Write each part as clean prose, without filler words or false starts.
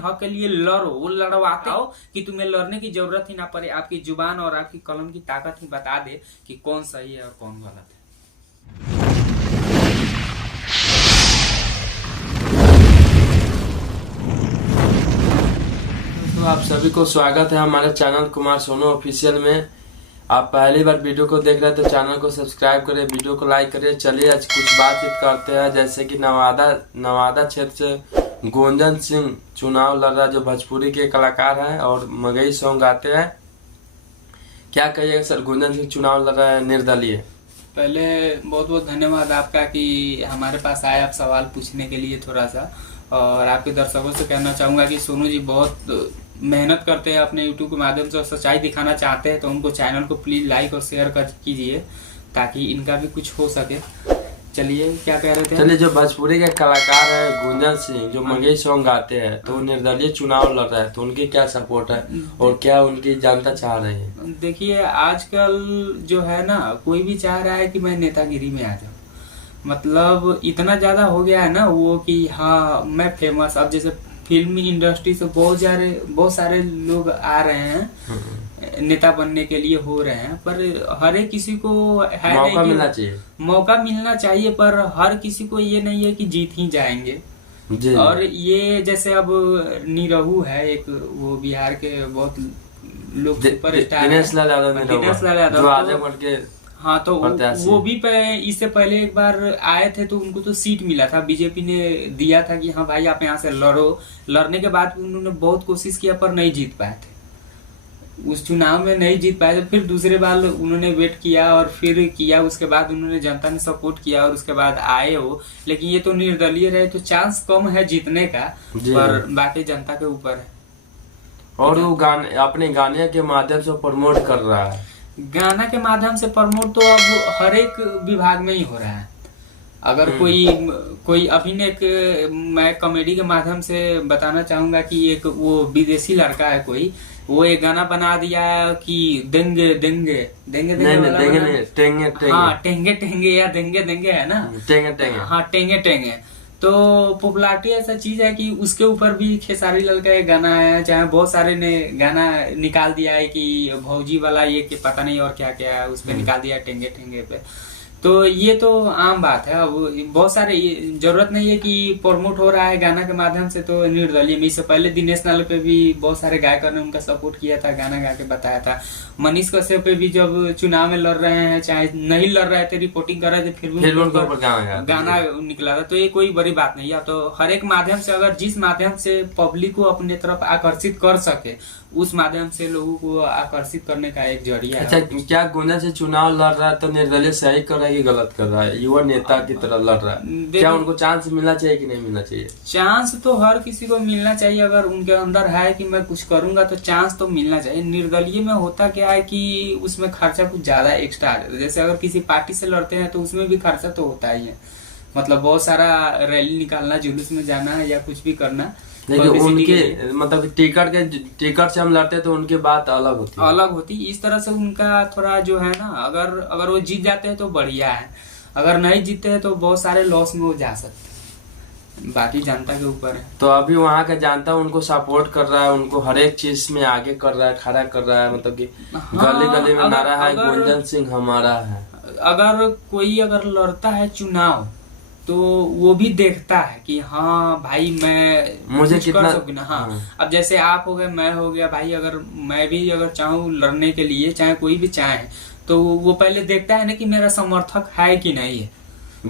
हक के लिए लड़ो, वो लड़वाते हो कि तुम्हें लड़ने की जरूरत ही ना पड़े। आपकी जुबान और आपकी कलम की ताकत ही बता दे कि कौन सही है और कौन गलत है। तो आप सभी को स्वागत है हमारे चैनल कुमार सोनू ऑफिशियल में। आप पहली बार वीडियो को देख रहे हैं तो चैनल को सब्सक्राइब करें, वीडियो को लाइक करें। चलिए आज कुछ बातचीत करते हैं। जैसे कि नवादा क्षेत्र से गुंजन सिंह चुनाव लड़ रहा है, जो भोजपुरी के कलाकार हैं और मगही सॉन्ग गाते हैं। क्या कहिएगा सर, गुंजन सिंह चुनाव लड़ रहा है निर्दलीय। पहले बहुत बहुत धन्यवाद आपका कि हमारे पास आए आप सवाल पूछने के लिए थोड़ा सा। और आपके दर्शकों से कहना चाहूंगा कि सोनू जी बहुत मेहनत करते हैं अपने यूट्यूब के माध्यम से और सच्चाई दिखाना चाहते हैं, तो उनको चैनल को प्लीज लाइक और शेयर कीजिए ताकि इनका भी कुछ हो सके। चलिए क्या कह रहे थे? चलिए, जो भोजपुरी के कलाकार है गुंजन सिंह, जो मगही सॉन्ग गाते हैं, तो निर्दलीय चुनाव लड़ रहा है, तो उनकी क्या सपोर्ट है और क्या उनकी जनता चाह रही है? देखिए, आजकल जो है ना, कोई भी चाह रहा है कि मैं नेतागिरी में आ जाऊं। मतलब इतना ज्यादा हो गया है ना वो कि हाँ मैं फेमस। अब जैसे फिल्मी इंडस्ट्री से बहुत सारे लोग आ रहे हैं नेता बनने के लिए, हो रहे हैं, पर हर एक किसी को है मौका मिलना चाहिए। मौका मिलना चाहिए, पर हर किसी को ये नहीं है कि जीत ही जाएंगे जी। और ये जैसे अब निरहू है एक, वो बिहार के बहुत लोग सुपरस्टार दिनेश लाल यादव, हाँ तो वो भी इससे पहले एक बार आए थे तो उनको तो सीट मिला था, बीजेपी ने दिया था कि हाँ भाई आप यहाँ से लड़ो। लड़ने के बाद उन्होंने बहुत कोशिश किया पर नहीं जीत पाए थे, उस चुनाव में नहीं जीत पाए थे। फिर दूसरे बार उन्होंने वेट किया और फिर किया, उसके बाद उन्होंने जनता ने सपोर्ट किया और उसके बाद आए हो। लेकिन ये तो निर्दलीय रहे तो चांस कम है जीतने का, पर बाकी जनता के ऊपर है। और वो अपने गाने के माध्यम से प्रमोट कर रहा है। गाना के माध्यम से प्रमोट तो अब हर एक विभाग में ही हो रहा है। अगर कोई अभिनय, मैं कॉमेडी के माध्यम से बताना चाहूंगा कि एक वो विदेशी लड़का है कोई, वो एक गाना बना दिया कि देंगे देंगे देंगे देंगे टेंगे, हाँ टेंगे टेंगे या देंगे देंगे है ना, टेंगे टेंगे, हाँ टेंगे टेंगे। तो पॉपुलैरिटी ऐसा चीज है कि उसके ऊपर भी खेसारी लाल का एक गाना है, चाहे बहुत सारे ने गाना निकाल दिया है कि भौजी वाला ये कि पता नहीं और क्या क्या है, उस पर निकाल दिया टेंगे टेंगे पे। तो ये तो आम बात है। अब बहुत सारे, जरूरत नहीं है कि प्रमोट हो रहा है गाना के माध्यम से तो निर्दलीय में। इससे पहले दिनेश लाल पे भी बहुत सारे गायकों ने उनका सपोर्ट किया था, गाना गा के बताया था। मनीष कश्यप पे भी जब चुनाव में लड़ रहे हैं, चाहे नहीं लड़ रहे थे, रिपोर्टिंग कर रहे थे, फिर भी गाना निकला था। तो ये कोई बड़ी बात नहीं है। तो हर एक माध्यम से, अगर जिस माध्यम से पब्लिक को अपने तरफ आकर्षित कर सके, उस माध्यम से लोगों को आकर्षित करने का एक जरिया है। अच्छा, क्या गुंजन से चुनाव लड़ रहा है तो निर्दलीय सही कर रहा है कि गलत कर रहा है? युवा नेता की तरह लड़ रहा है, क्या उनको चांस मिलना चाहिए कि नहीं मिलना चाहिए? चांस तो हर किसी को मिलना चाहिए। अगर उनके अंदर है कि मैं कुछ करूंगा तो चांस तो मिलना चाहिए। निर्दलीय में होता क्या है कि उसमें खर्चा कुछ ज्यादा एक्स्ट्रा है। जैसे अगर किसी पार्टी से लड़ते हैं तो उसमें भी खर्चा तो होता ही है। मतलब बहुत सारा रैली निकालना, जुलूस में जाना या कुछ भी करना। लेकिन उनके मतलब टिकट से हम लड़ते तो उनकी बात अलग होती। इस तरह से उनका थोड़ा जो है ना, अगर वो जीत जाते हैं तो बढ़िया है, अगर नहीं जीतते हैं तो बहुत सारे लॉस में वो जा सकते हैं। बाकी जनता के ऊपर है। तो अभी वहाँ का जनता उनको सपोर्ट कर रहा है, उनको हर एक चीज में आगे कर रहा है, खड़ा कर रहा है। मतलब कि गली गली में नारा है गुंजन सिंह हमारा है। अगर कोई लड़ता है चुनाव तो वो भी देखता है कि हाँ भाई मुझे कितना कर सकूं ना। हाँ, अब जैसे आप हो गए, मैं हो गया भाई, अगर मैं भी चाहूँ लड़ने के लिए, चाहे कोई भी चाहे, तो वो पहले देखता है ना कि मेरा समर्थक है कि नहीं है।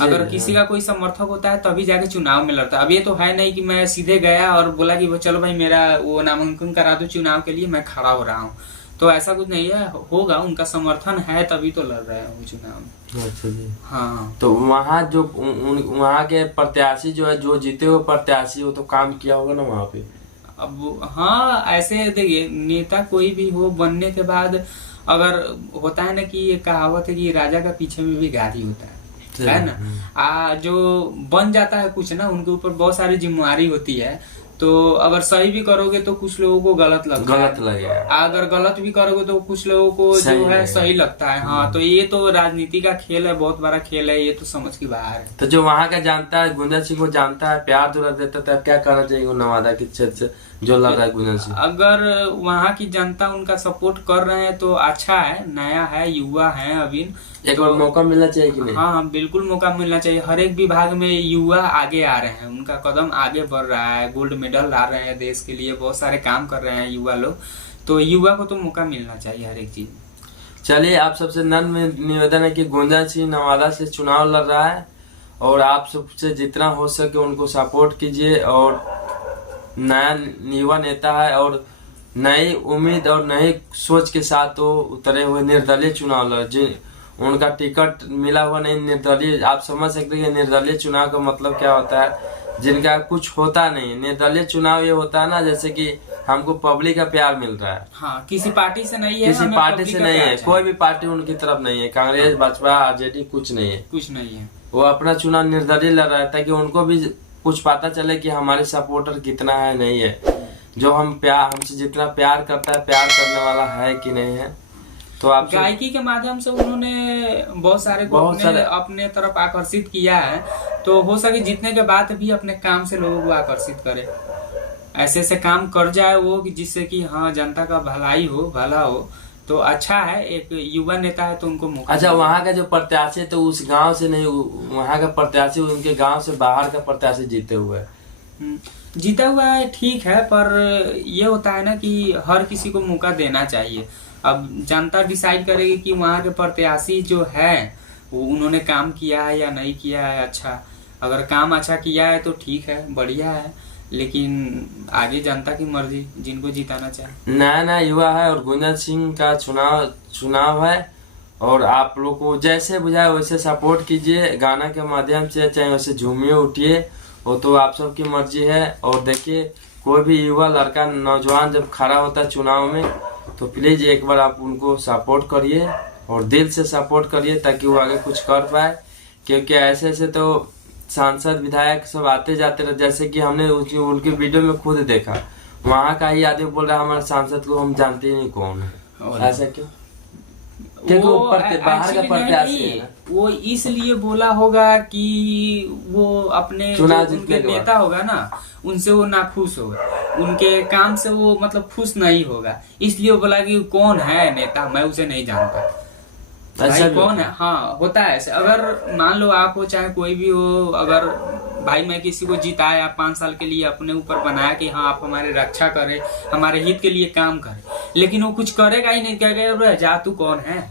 अगर किसी का कोई समर्थक होता है तभी जाके चुनाव में लड़ता है। अब ये तो है नहीं कि मैं सीधे गया और बोला कि चलो भाई मेरा वो नामांकन करा दो चुनाव के लिए, मैं खड़ा हो रहा हूँ। तो ऐसा कुछ नहीं है, होगा उनका समर्थन है तभी तो लड़ रहे हैं वो चुनाव में। अच्छा जी। हाँ, तो वहाँ जो वहाँ के प्रत्याशी जो है, जो जीते हुए प्रत्याशी, वो तो काम किया होगा ना वहाँ पे। अब हाँ, ऐसे देखिए, नेता कोई भी हो, बनने के बाद अगर होता है ना कि ये कहावत है कि राजा का पीछे में भी गाड़ी होता है ना। जो बन जाता है कुछ ना, उनके ऊपर बहुत सारी जिम्मेवारी होती है। तो अगर सही भी करोगे तो कुछ लोगों को गलत लगता है, गलत लगेगा। अगर गलत भी करोगे तो कुछ लोगों को सही जो है लगेगा। सही लगता है। हाँ, तो ये तो राजनीति का खेल है, बहुत बड़ा खेल है, ये तो समझ के बाहर है। तो जो वहाँ का जानता है, गुंजन सिंह को जानता है, प्यार दुलार देता है, क्या कहना चाहिए नवादा के क्षेत्र से जो लड़ रहा है गुंजन सिंह? अगर वहाँ की जनता उनका सपोर्ट कर रहे हैं तो अच्छा है, नया है, युवा है अभी। एक बार मौका मिलना चाहिए कि नहीं? हाँ, बिल्कुल मौका मिलना चाहिए। हर एक विभाग में युवा आगे आ रहे हैं, उनका कदम आगे बढ़ रहा है, गोल्ड मेडल ला रहे हैं देश के लिए, बहुत सारे काम कर रहे हैं युवा लोग। तो युवा को तो मौका मिलना चाहिए हर एक चीज। चलिए, आप सबसे निवेदन है कि गुंजन सिंह नवादा से चुनाव लड़ रहा है और आप सबसे जितना हो सके उनको सपोर्ट कीजिए। और नया युवा नेता है और नई उम्मीद और नई सोच के साथ वो उतरे हुए निर्दलीय चुनाव लड़, उनका टिकट मिला हुआ नहीं, निर्दलीय। आप समझ सकते हैं निर्दलीय चुनाव का मतलब क्या होता है, जिनका कुछ होता नहीं। निर्दलीय चुनाव ये होता है ना, जैसे कि हमको पब्लिक का प्यार मिल रहा है। हाँ, किसी पार्टी से नहीं है, किसी हमें पार्टी पब्लिक से का नहीं प्यार है, चाहिए। कोई भी पार्टी उनकी तरफ नहीं है, कांग्रेस, भाजपा, आरजेडी कुछ नहीं है। कुछ नहीं है। वो अपना चुनाव निर्दलीय लड़ रहा है ताकि उनको भी कुछ पता चले कि हमारे सपोर्टर कितना है, नहीं है, जो हमसे जितना प्यार करता है, प्यार करने वाला है कि नहीं है। तो आप गायकी के माध्यम से उन्होंने बहुत सारे को अपने तरफ आकर्षित किया है। तो हो सके जितने के बाद भी अपने काम से लोगों को आकर्षित करे, ऐसे ऐसे काम कर जाए वो कि जिससे कि हाँ जनता का भलाई हो, भला हो। तो अच्छा है, एक युवा नेता है तो उनको मौका। अच्छा, वहाँ का जो प्रत्याशी है तो उस गांव से नहीं, वहाँ का प्रत्याशी उनके गांव से बाहर का प्रत्याशी जीते हुए है। जीता हुआ है, ठीक है, पर ये होता है ना कि हर किसी को मौका देना चाहिए। अब जनता डिसाइड करेगी कि वहाँ के प्रत्याशी जो है वो उन्होंने काम किया है या नहीं किया है। अच्छा, अगर काम अच्छा किया है तो ठीक है, बढ़िया है, लेकिन आगे जनता की मर्जी, जिनको जिताना चाहे। नया नया युवा है और गुंजन सिंह का चुनाव है और आप लोग को जैसे बुझाए वैसे सपोर्ट कीजिए, गाना के माध्यम से, चाहे वैसे झूमिए उठिए, वो तो आप सबकी मर्जी है। और देखिए, कोई भी युवा लड़का नौजवान जब खड़ा होता है चुनाव में तो प्लीज एक बार आप उनको सपोर्ट करिए और दिल से सपोर्ट करिए ताकि वो आगे कुछ कर पाए। क्योंकि ऐसे ऐसे तो सांसद विधायक सब आते जाते रहे, जैसे कि हमने उनके वीडियो में खुद देखा, वहाँ का ही आदमी बोल रहा है हमारे सांसद को हम जानते ही नहीं कौन है। ऐसा क्यों? क्योंकि वो बाहर का प्रत्याशी है ना। वो इसलिए बोला होगा कि वो अपने उनके नेता होगा ना, उनसे वो नाखुश होगा, उनके काम से वो मतलब खुश नहीं होगा, इसलिए वो बोला कि कौन है नेता, मैं उसे नहीं जानता। भाई कौन है? हाँ, होता है ऐसे। अगर मान लो आप हो चाहे कोई भी हो, अगर भाई मैं किसी को जिताया 5 साल के लिए, अपने ऊपर बनाया कि हाँ आप हमारी रक्षा करे, हमारे हित के लिए काम करे, लेकिन वो कुछ करेगा ही नहीं, कहेगा जा तू कौन है,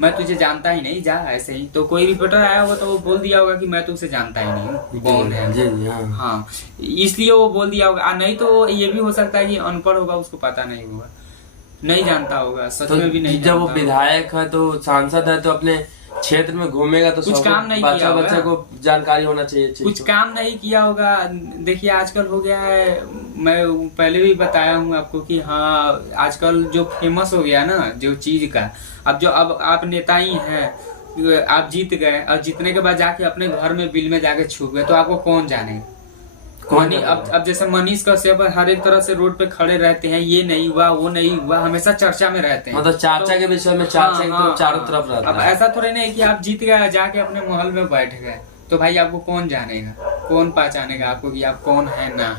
मैं तुझे जानता ही नहीं, जा ऐसे ही। तो कोई रिपोर्टर आया होगा तो वो बोल दिया होगा कि मैं तो उसे जानता ही नहीं कौन है। हाँ, इसलिए वो बोल दिया होगा। नहीं तो ये भी हो सकता है कि अनपढ़ होगा, उसको पता नहीं होगा, नहीं जानता होगा, सच में भी नहीं। जब वो विधायक है तो सांसद है तो अपने क्षेत्र में घूमेगा तो कुछ काम नहीं किया होगा, बच्चे को जानकारी होना चाहिए। कुछ काम नहीं किया होगा। देखिए आजकल हो गया है, मैं पहले भी बताया हूँ आपको कि हाँ आजकल जो फेमस हो गया ना जो चीज का, अब आप नेता ही हैं, आप जीत गए और जीतने के बाद जाके अपने घर में बिल में जाके छुप गए तो आपको कौन जाने। अब जैसे मनीष कश्यप हर एक तरह से रोड पे खड़े रहते हैं, ये नहीं हुआ वो नहीं हुआ, हमेशा चर्चा में रहते हैं, मतलब चर्चा के विषय में चारों तरफ रहता है। अब ऐसा थोड़ी नहीं कि आप जीत गए जाके अपने महल में बैठ गए तो भाई आपको कौन जानेगा, कौन पहचानेगा आपको कि आप कौन है ना।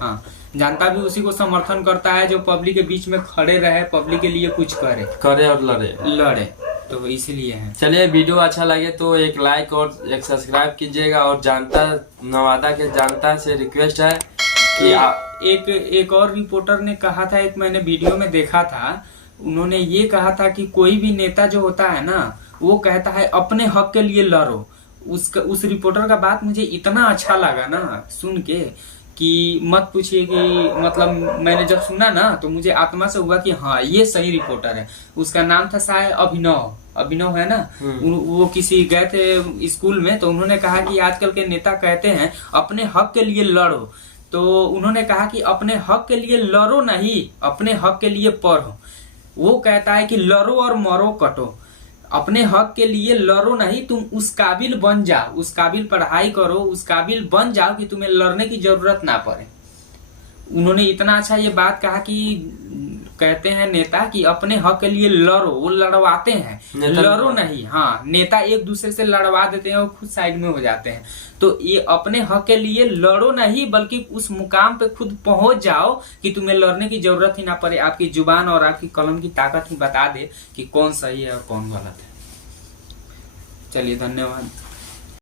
हाँ, जनता भी उसी को समर्थन करता है जो पब्लिक के बीच में खड़े रहे, पब्लिक के लिए कुछ करे और लड़े। तो इसलिए है। चलिए, वीडियो अच्छा लगे तो एक लाइक और एक सब्सक्राइब कीजिएगा। और जनता, नवादा के जनता से रिक्वेस्ट है कि एक और रिपोर्टर ने कहा था, एक मैंने वीडियो में देखा था, उन्होंने ये कहा था कि कोई भी नेता जो होता है ना वो कहता है अपने हक के लिए लड़ो। उस रिपोर्टर का बात मुझे इतना अच्छा लगा ना सुन के कि मत पूछिए कि मतलब मैंने जब सुना ना तो मुझे आत्मा से हुआ कि हाँ ये सही रिपोर्टर है। उसका नाम था शायद अभिनव है ना। वो किसी गए थे स्कूल में तो उन्होंने कहा कि आजकल के नेता कहते हैं अपने हक के लिए लड़ो, तो उन्होंने कहा कि अपने हक के लिए लड़ो नहीं, अपने हक के लिए पढ़ो। वो कहता है कि लड़ो और मरो कटो, अपने हक के लिए लड़ो नहीं, तुम उस काबिल बन जाओ, उस काबिल पढ़ाई करो, उस काबिल बन जाओ कि तुम्हें लड़ने की जरूरत ना पड़े। उन्होंने इतना अच्छा ये बात कहा कि कहते हैं नेता कि अपने हक के लिए लड़ो, वो लड़वाते हैं, लड़ो नहीं। हाँ, नेता एक दूसरे से लड़वा देते हैं और खुद साइड में हो जाते हैं। तो ये अपने हक के लिए लड़ो नहीं, बल्कि उस मुकाम पे खुद पहुंच जाओ कि तुम्हें लड़ने की जरूरत ही ना पड़े। आपकी जुबान और आपकी कलम की ताकत ही बता दे कि कौन सही है और कौन गलत है। चलिए, धन्यवाद।